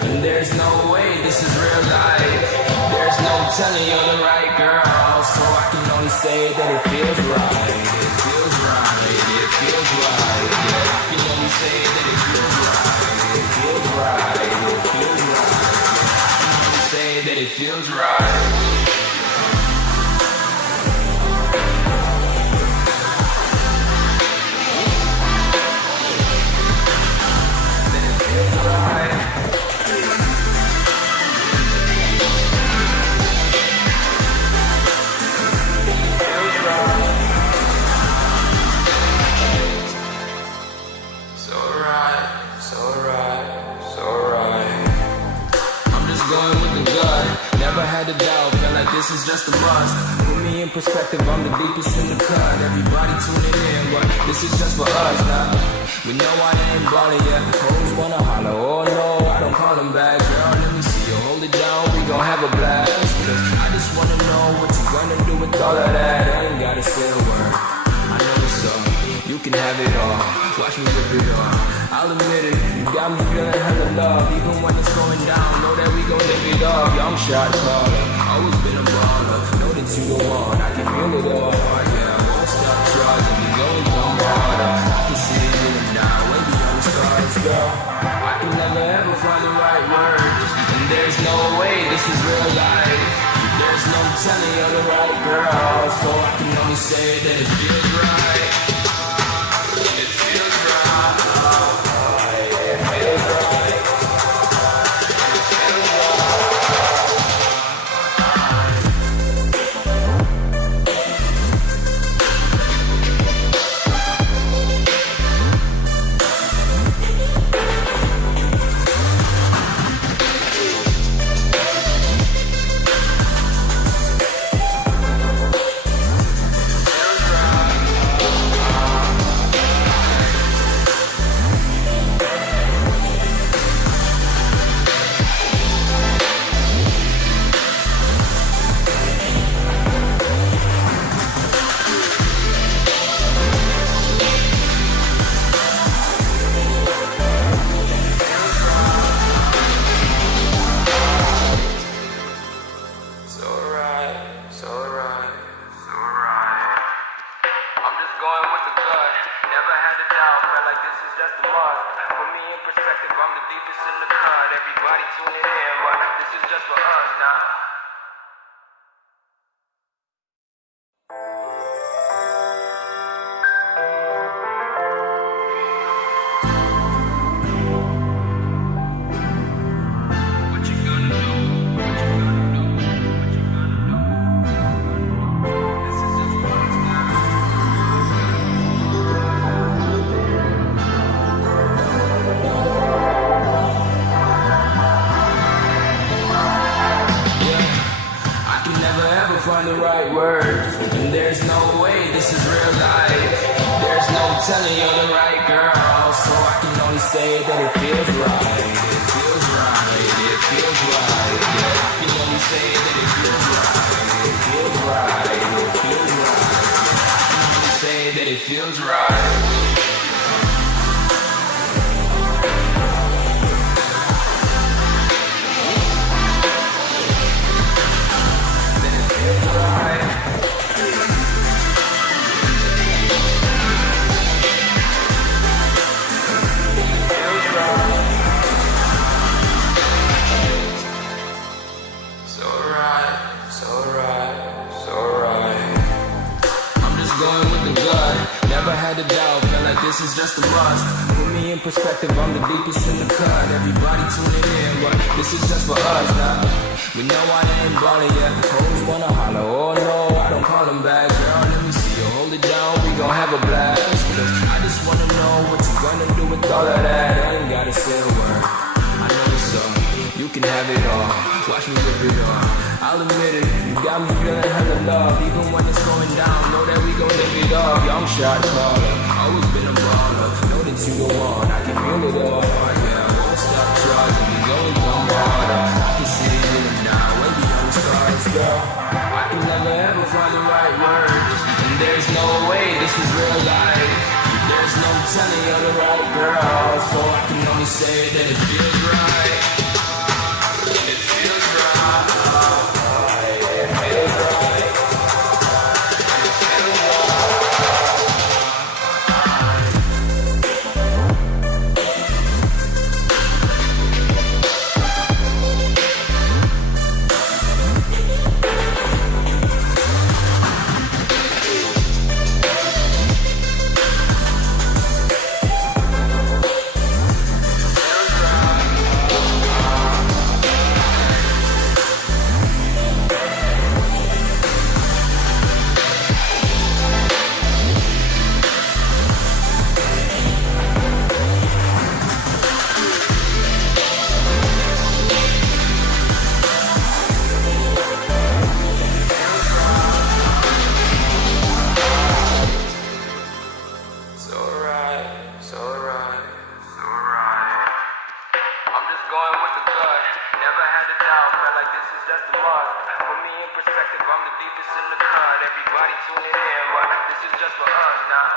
and there's no way this is real life. There's no telling you're the right girl, so I can only say that it feels right. It feels right, it feels right. Yeah, I can only say that it feels right. It feels right, it feels right. Yeah, I can only say that it feels right. Never had a doubt, felt like this is just a must. Put me in perspective, I'm the deepest in the cut. Everybody tuning in, but this is just for us now. We know I ain't ballin' yet. Hoes wanna holler, oh no, I don't call them back. Girl, let me see you hold it down, we gon' have a blast. Cause I just wanna know what you gonna do with all of that. I ain't gotta say a word, I know it's up. You can have it all, watch me rip it off. I'll admit it, you got me feeling hella love. Even when it's going down, know that we gon' live it up. Young shot caller, always been a baller. Know that you the one, I can feel it in my heart. Yeah, I won't stop charging, we gon' come harder. I can see it now, way beyond the stars, girl. I can never ever find the right words, and there's no way this is real life. There's no telling you're the right girl, so I can only say that it feels right. It feels right. It feels right. It feels find the right words, and there's no way this is real life. There's no telling you're the right girl, so I can only say that it feels right. It feels right. It feels right. Yeah, I can only say that it feels right. It feels right. It feels right. Yeah, I can only say that it feels right. This is just a must. Put me in perspective, I'm the deepest in the cut. Everybody tuning in, but this is just for us now. We know I ain't ballin' yet. Hoes wanna holler, oh no, I don't call them back. Girl, let me see you hold it down, we gon' have a blast. Cause I just wanna know what you gonna do with all of that. I ain't gotta say a word, I know it's up. You can have it all, watch me rip it off. I'll admit it, you got me feeling hella love. Even when it's going down, know that we gon' live it up. Young shot caller, always been a baller. Know that you the one, I can feel it in my heart. Yeah, I won't stop charging, we gon' come harder. I can see it now, way beyond the stars, girl. I can never ever find the right words, and there's no way this is real life. There's no telling you're the right girl, so I can only say that it feels right. with the good. Never had a doubt, felt like this is just a must. Put me in perspective, I'm the deepest in the cut. Everybody tuning in, but this is just for us now.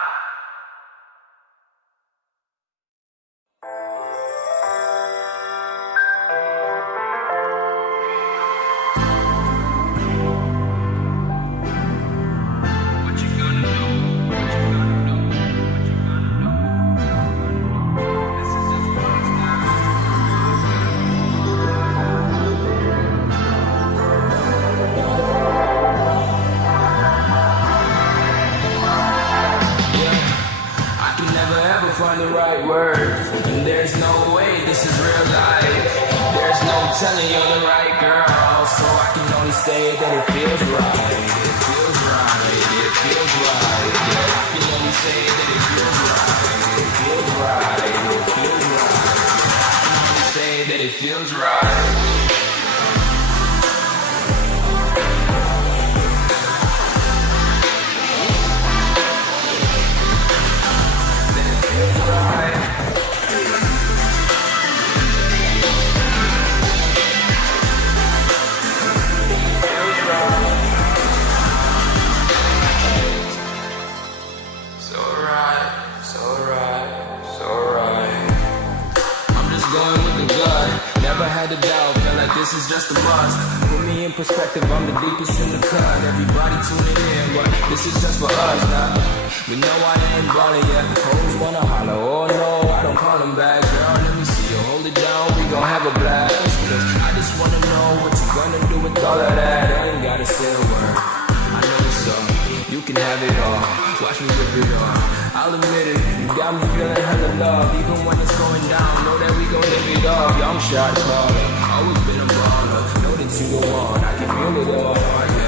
Find the right words, and there's no way this is real life. There's no telling you're the right girl, so I can only say that it feels right. It feels right, it feels right. Yeah, I can only say that it feels right. It feels right, it feels right. Yeah, I can only say that it feels right. Going with the gut, never had a doubt, felt like this is just a must. Put me in perspective, I'm the deepest in the cut. Everybody tuning in, but this is just for us now. We know I ain't ballin' yet, hoes wanna holler, oh no, I don't call them back. Girl, let me see you hold it down, we gon' have a blast. Cause I just wanna know what you gonna do with all of that. I ain't gotta say a word, I know it's up. You can have it all, watch me rip it off. I'll admit it, you got me feeling hella love. Even when it's going down, know that we gon' live it up. Young shot caller, always been a baller. Know that you go on, I can feel it in my heart.